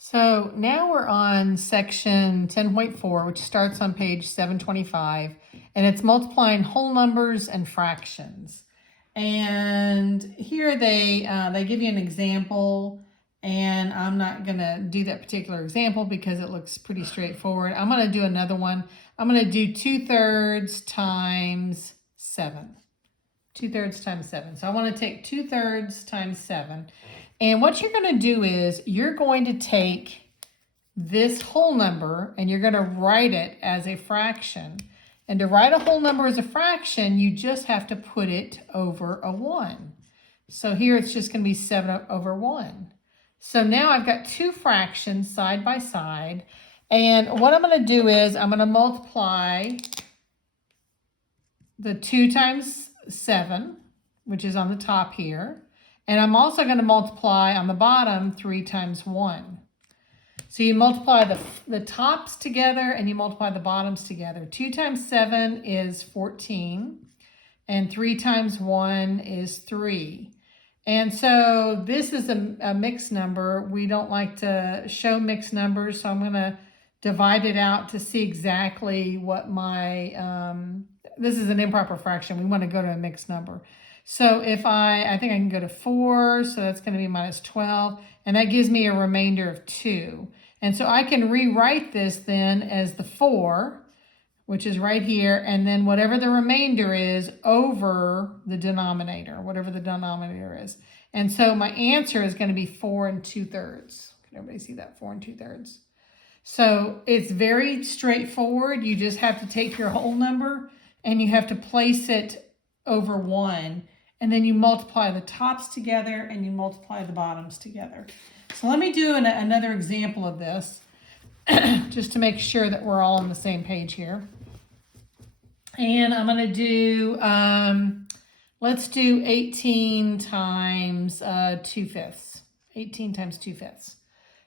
So now we're on section 10.4, which starts on page 725, and it's multiplying whole numbers and fractions. And here they give you an example, and I'm not going to do that particular example because it looks pretty straightforward. I'm going to do another one. I'm going to do 2/3 times 7. 2/3 times 7. So I want to take 2/3 times 7. And what you're going to do is you're going to take this whole number and you're going to write it as a fraction. And to write a whole number as a fraction, you just have to put it over a 1. So here it's just going to be 7/1. So now I've got two fractions side by side. And what I'm going to do is I'm going to multiply the 2 times 7, which is on the top here. And I'm also going to multiply on the bottom 3 times 1. So you multiply the tops together and you multiply the bottoms together. 2 times 7 is 14. And 3 times 1 is 3. And so this is a mixed number. We don't like to show mixed numbers, so I'm going to divide it out to see exactly what my, this is an improper fraction. We want to go to a mixed number. So if I think I can go to 4, so that's going to be minus 12, and that gives me a remainder of 2. And so I can rewrite this then as the 4, which is right here, and then whatever the remainder is over the denominator, whatever the denominator is. And so my answer is going to be 4 2/3. Can everybody see that? 4 2/3. So it's very straightforward. You just have to take your whole number and you have to place it over 1. And then you multiply the tops together and you multiply the bottoms together. So let me do another example of this just to make sure that we're all on the same page here. And I'm going to do, let's do 18 times 2/5. 18 times 2/5.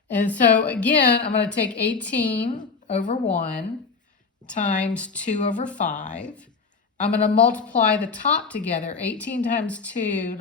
And so again, I'm going to take 18 over 1 times 2 over 5. I'm going to multiply the top together. 18 times 2,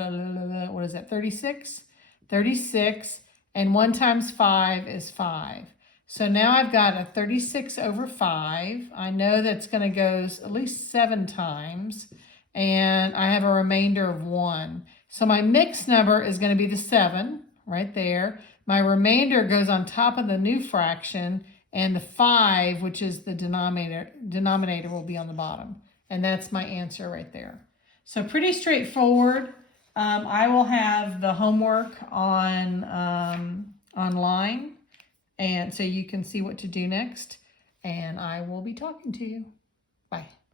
what is that, 36? 36, and 1 times 5 is 5. So now I've got a 36 over 5. I know that's going to go at least 7 times, and I have a remainder of 1. So my mixed number is going to be the 7 right there. My remainder goes on top of the new fraction, and the 5, which is the denominator will be on the bottom. And that's my answer right there. So pretty straightforward. I will have the homework on online, and so you can see what to do next. And I will be talking to you. Bye.